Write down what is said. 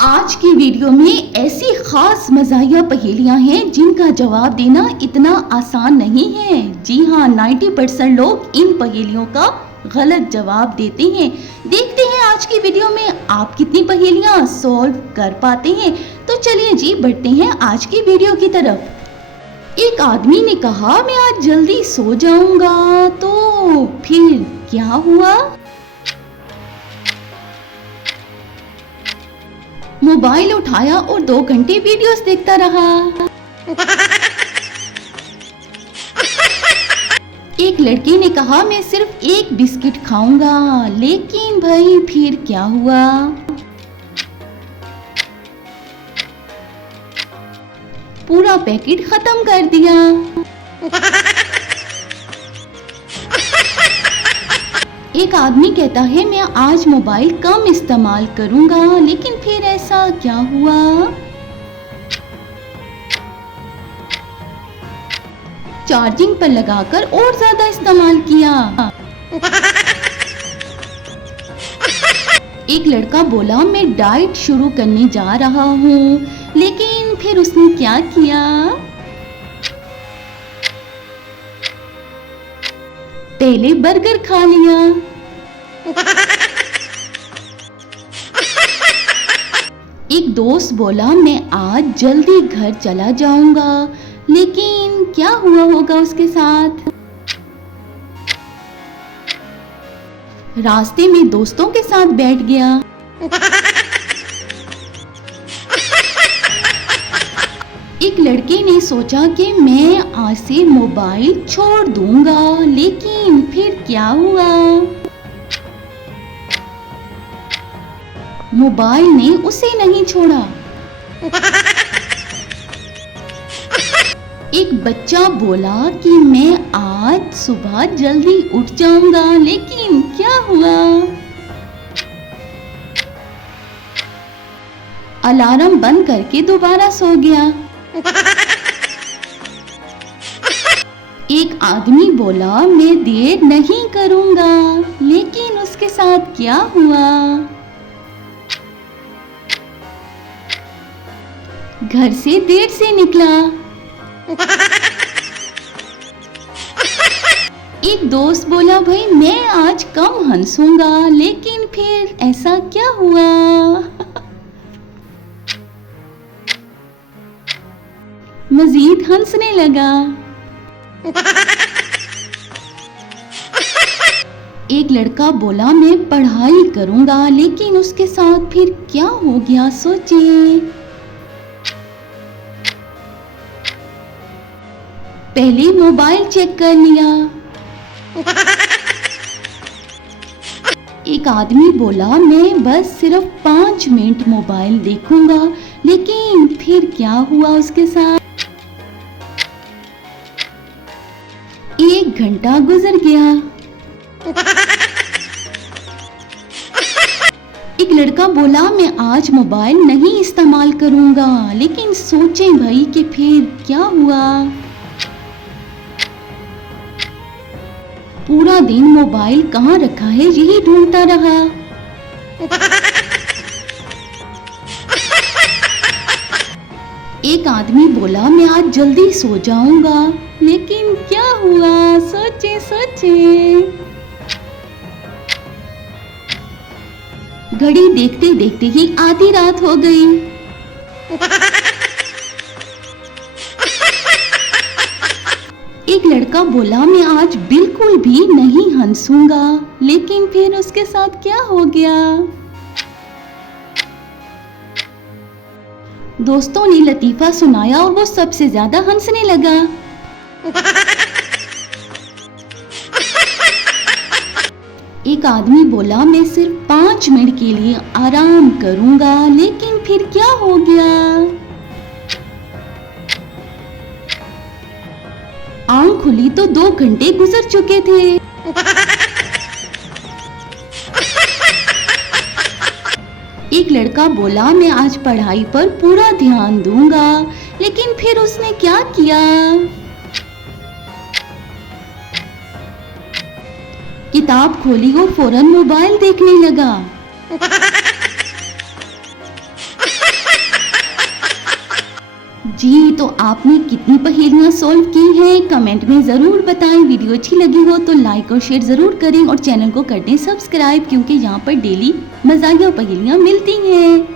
आज की वीडियो में ऐसी खास मज़ाहिया पहेलियां हैं जिनका जवाब देना इतना आसान नहीं है। जी हाँ, 90% लोग इन पहेलियों का गलत जवाब देते हैं। देखते हैं आज की वीडियो में आप कितनी पहेलियां सॉल्व कर पाते हैं। तो चलिए जी, बढ़ते हैं आज की वीडियो की तरफ। एक आदमी ने कहा मैं आज जल्दी सो जाऊंगा, तो फिर क्या हुआ? मोबाइल उठाया और 2 घंटे वीडियोस देखता रहा। एक लड़के ने कहा मैं सिर्फ एक बिस्किट खाऊंगा, लेकिन भाई फिर क्या हुआ? पूरा पैकेट खत्म कर दिया। एक आदमी कहता है मैं आज मोबाइल कम इस्तेमाल करूंगा, लेकिन फिर ऐसा क्या हुआ? चार्जिंग पर लगाकर और ज्यादा इस्तेमाल किया। एक लड़का बोला मैं डाइट शुरू करने जा रहा हूँ, लेकिन फिर उसने क्या किया? पहले बर्गर खा लिया। एक दोस्त बोला मैं आज जल्दी घर चला जाऊंगा, लेकिन क्या हुआ होगा उसके साथ? रास्ते में दोस्तों के साथ बैठ गया। एक लड़के ने सोचा कि मैं आज से मोबाइल छोड़ दूंगा, लेकिन फिर क्या हुआ? मोबाइल ने उसे नहीं छोड़ा। एक बच्चा बोला कि मैं आज सुबह जल्दी उठ जाऊंगा, लेकिन क्या हुआ? अलार्म बंद करके दोबारा सो गया। एक आदमी बोला मैं देर नहीं करूंगा, लेकिन उसके साथ क्या हुआ? घर से देर से निकला। एक दोस्त बोला भाई मैं आज कम हंसूंगा, लेकिन फिर ऐसा क्या हुआ? मजीद हंसने लगा। एक लड़का बोला मैं पढ़ाई करूंगा, लेकिन उसके साथ फिर क्या हो गया? सोचिए। पहले मोबाइल चेक कर लिया। एक आदमी बोला मैं बस सिर्फ 5 मिनट मोबाइल देखूंगा, लेकिन फिर क्या हुआ उसके साथ? 1 घंटा गुजर गया। एक लड़का बोला मैं आज मोबाइल नहीं इस्तेमाल करूंगा, लेकिन सोचें भाई कि फिर क्या हुआ? पूरा दिन मोबाइल कहाँ रखा है यही ढूंढता रहा। एक आदमी बोला मैं आज जल्दी सो जाऊंगा, लेकिन क्या हुआ? सोचे सोचे। घड़ी देखते देखते ही आधी रात हो गई। एक लड़का बोला मैं आज बिल्कुल भी नहीं हंसूंगा, लेकिन फिर उसके साथ क्या हो गया? दोस्तों ने लतीफा सुनाया और वो सबसे ज्यादा हंसने लगा। एक आदमी बोला मैं सिर्फ 5 मिनट के लिए आराम करूंगा, लेकिन फिर क्या हो गया? आंख खुली तो 2 घंटे गुजर चुके थे। एक लड़का बोला मैं आज पढ़ाई पर पूरा ध्यान दूंगा, लेकिन फिर उसने क्या किया? किताब खोली और फौरन मोबाइल देखने लगा। जी, तो आपने कितनी पहेलियां सॉल्व की हैं कमेंट में ज़रूर बताएं। वीडियो अच्छी लगी हो तो लाइक और शेयर ज़रूर करें और चैनल को कर दें सब्सक्राइब, क्योंकि यहाँ पर डेली मज़ाहिया पहेलियां मिलती हैं।